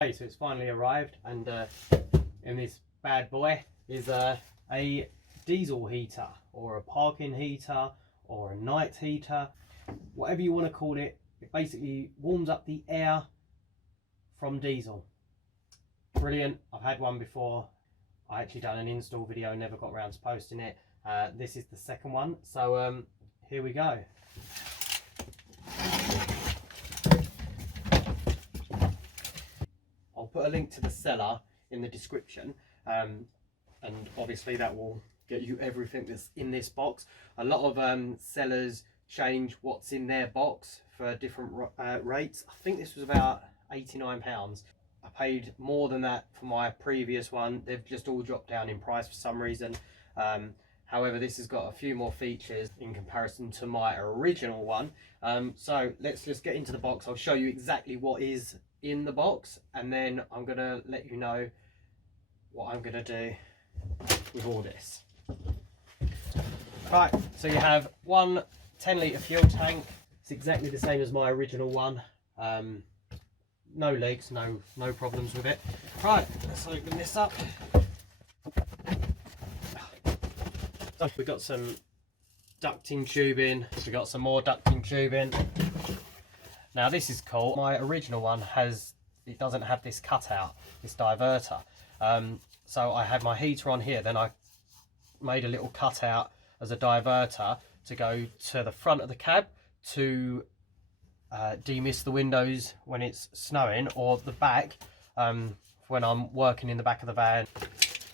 Okay, so it's finally arrived, and in this bad boy is a diesel heater, or a parking heater, or a night heater, whatever you want to call it. It basically warms up the air from diesel. Brilliant. I've had one before. I actually done an install video, never got around to posting it. This is the second one, so here we go. I'll put a link to the seller in the description, and obviously that will get you everything that's in this box. A lot of sellers change what's in their box for different rates. I think this was about £89. I paid more than that for my previous one. They've just all dropped down in price for some reason. However, this has got a few more features in comparison to my original one. So let's just get into the box. I'll show you exactly what is in the box, and then I'm going to let you know what I'm going to do with all this. Right, so you have one 10-litre fuel tank. It's exactly the same as my original one. No leaks, no problems with it. Right, let's open this up. So we've got some ducting tubing, we've got some more ducting tubing. Now this is cool. My original one doesn't have this cutout, this diverter. So I had my heater on here, then I made a little cutout as a diverter to go to the front of the cab to demist the windows when it's snowing, or the back when I'm working in the back of the van.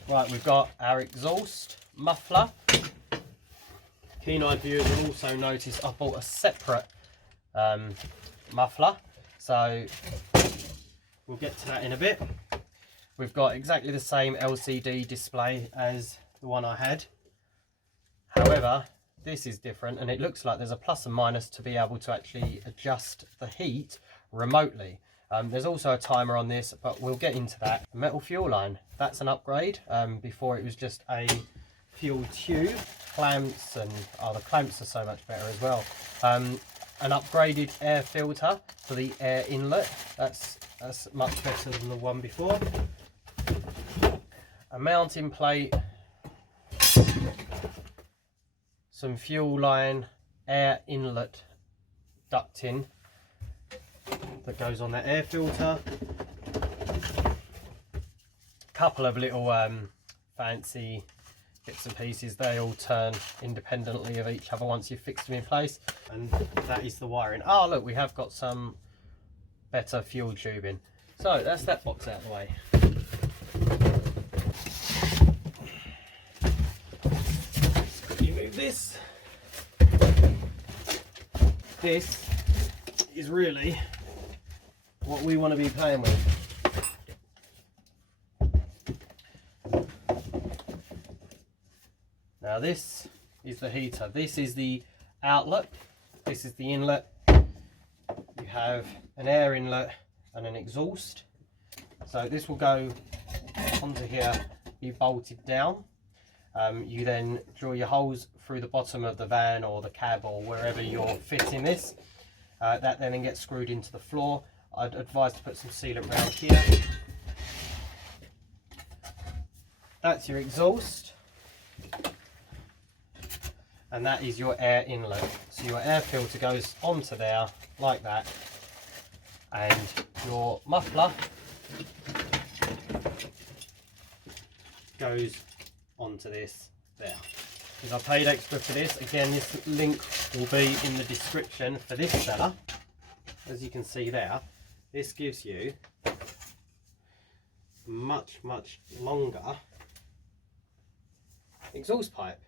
Right, we've got our exhaust muffler. Keen-eyed viewers will also notice I bought a separate muffler, so we'll get to that in a bit. We've got exactly the same LCD display as the one I had. However, this is different, and it looks like there's a plus and minus to be able to actually adjust the heat remotely. There's also a timer on this, but we'll get into that. Metal fuel line, that's an upgrade. Before it was just a fuel tube. Clamps, and the clamps are so much better as well. An upgraded air filter for the air inlet, that's much better than the one before. A mounting plate, some fuel line air inlet ducting that goes on the air filter. Couple of little fancy bits and pieces. They all turn independently of each other once you've fixed them in place, and that is the wiring. Oh look, we have got some better fuel tubing. So that's that box out of the way. Let's quickly move this. This is really what we want to be playing with. Now this is the heater, this is the outlet, this is the inlet. You have an air inlet and an exhaust. So this will go onto here, be bolted down. You then drill your holes through the bottom of the van or the cab or wherever you're fitting this. That then gets screwed into the floor. I'd advise to put some sealant around here. That's your exhaust. And that is your air inlet. So your air filter goes onto there like that, and your muffler goes onto this there. Because I paid extra for this. Again, this link will be in the description for this seller. As you can see there, this gives you much longer exhaust pipe.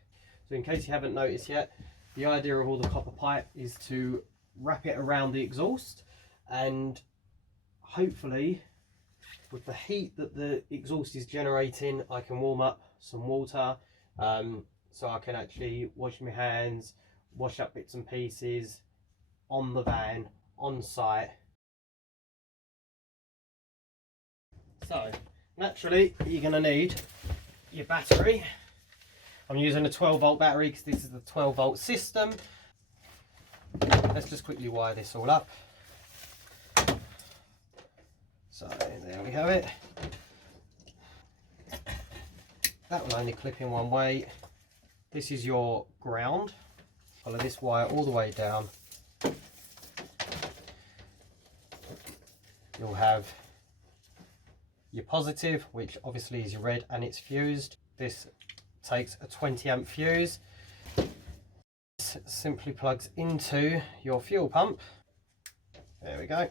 So in case you haven't noticed yet, the idea of all the copper pipe is to wrap it around the exhaust, and hopefully with the heat that the exhaust is generating, I can warm up some water, so I can actually wash my hands, wash up bits and pieces on the van, on site. So naturally you're going to need your battery. I'm using a 12-volt battery because this is the 12-volt system. Let's just quickly wire this all up. So there we have it. That will only clip in one way. This is your ground. Follow this wire all the way down. You'll have your positive, which obviously is your red, and it's fused. This takes a 20 amp fuse. This simply plugs into your fuel pump. There we go.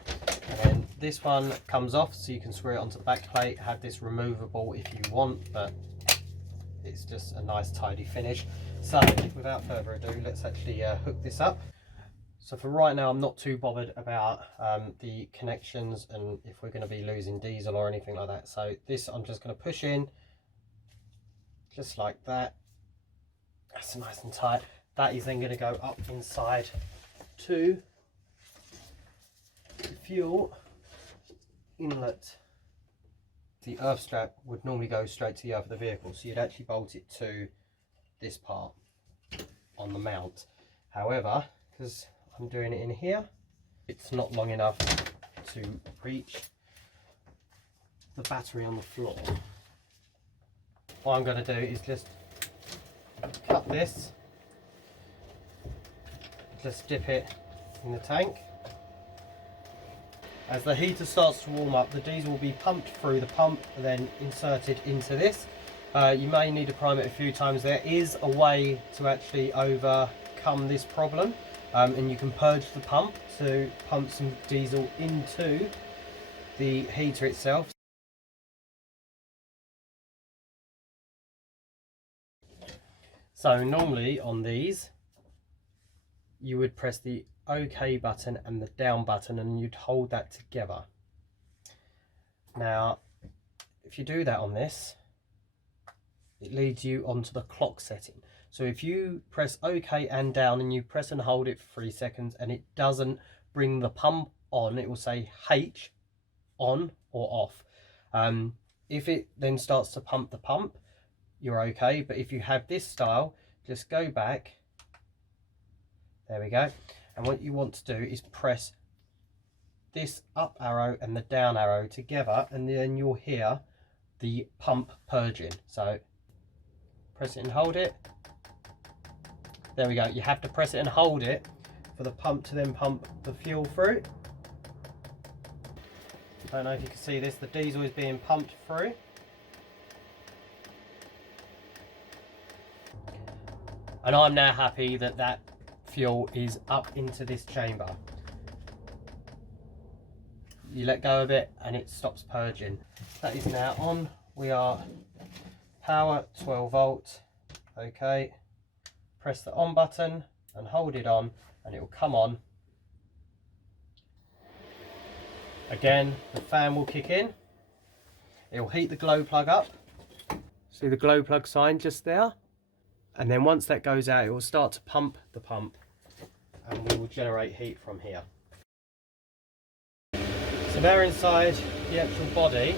And then this one comes off, so you can screw it onto the back plate, have this removable if you want, but it's just a nice tidy finish. So without further ado, let's actually hook this up. So for right now, I'm not too bothered about the connections and if we're going to be losing diesel or anything like that. So this I'm just going to push in just like that. That's nice and tight. That is then going to go up inside to the fuel inlet. The earth strap would normally go straight to the earth of the vehicle, so you'd actually bolt it to this part on the mount. However, because I'm doing it in here, it's not long enough to reach the battery on the floor. What I'm going to do is just cut this, just dip it in the tank. As the heater starts to warm up, the diesel will be pumped through the pump and then inserted into this. You may need to prime it a few times. There is a way to actually overcome this problem, and you can purge the pump to pump some diesel into the heater itself. So normally on these, you would press the OK button and the down button, and you'd hold that together. Now, if you do that on this, it leads you onto the clock setting. So if you press OK and down and you press and hold it for 3 seconds and it doesn't bring the pump on, it will say H on or off. If it then starts to pump the pump, you're okay. But if you have this style, just go back. There we go. And what you want to do is press this up arrow and the down arrow together, and then you'll hear the pump purging. So press it and hold it. There we go. You have to press it and hold it for the pump to then pump the fuel through. I don't know if you can see this, the diesel is being pumped through. And I'm now happy that that fuel is up into this chamber. You let go of it and it stops purging. That is now on. We are power 12 volt. Okay. Press the on button and hold it on and it will come on. Again, the fan will kick in. It will heat the glow plug up. See the glow plug sign just there? And then once that goes out, it will start to pump the pump and we will generate heat from here. So there inside the actual body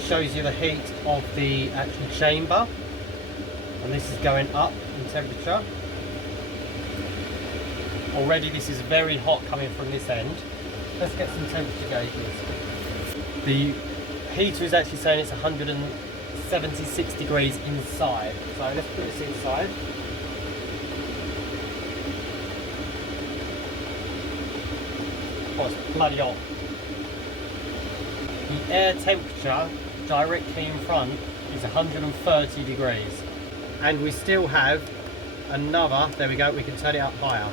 shows you the heat of the actual chamber, and this is going up in temperature. Already this is very hot coming from this end. Let's get some temperature gauges. The heater is actually saying it's 176 degrees inside. So let's put this inside. Oh, it's bloody hot. The air temperature directly in front is 130 degrees. And we still have another, there we go, we can turn it up higher.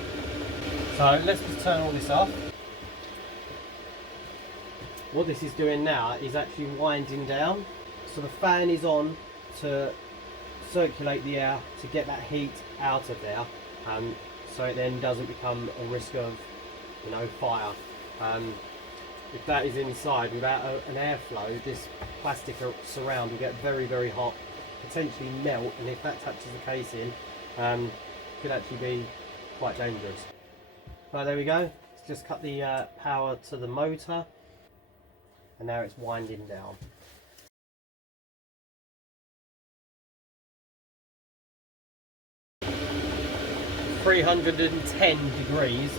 So let's just turn all this off. What this is doing now is actually winding down. So the fan is on to circulate the air to get that heat out of there, so it then doesn't become a risk of, you know, fire. If that is inside without an airflow, this plastic surround will get very, very hot, potentially melt, and if that touches the casing, could actually be quite dangerous. Right, there we go. Let's just cut the power to the motor, and now it's winding down. 310 degrees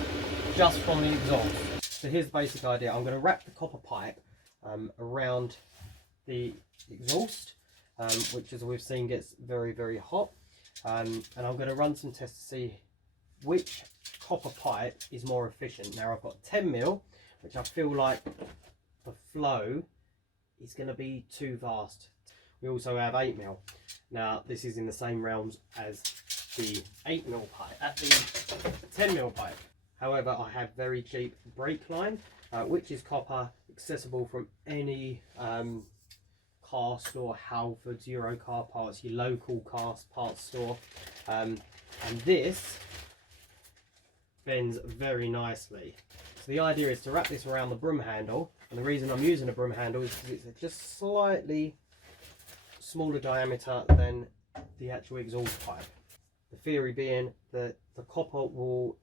just from the exhaust. So here's the basic idea. I'm going to wrap the copper pipe around the exhaust, which as we've seen gets very, very hot. And I'm going to run some tests to see which copper pipe is more efficient. Now I've got 10mm, which I feel like the flow is going to be too vast. We also have 8mm. Now this is in the same realms as the 8mm pipe, the 10mm pipe. However, I have very cheap brake line, which is copper, accessible from any car store, Halfords, Euro car parts, your local car parts store, and this bends very nicely. So the idea is to wrap this around the broom handle, and the reason I'm using a broom handle is because it's just slightly smaller diameter than the actual exhaust pipe. The theory being that the copper will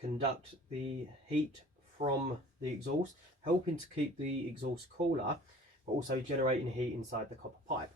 conduct the heat from the exhaust, helping to keep the exhaust cooler, but also generating heat inside the copper pipe.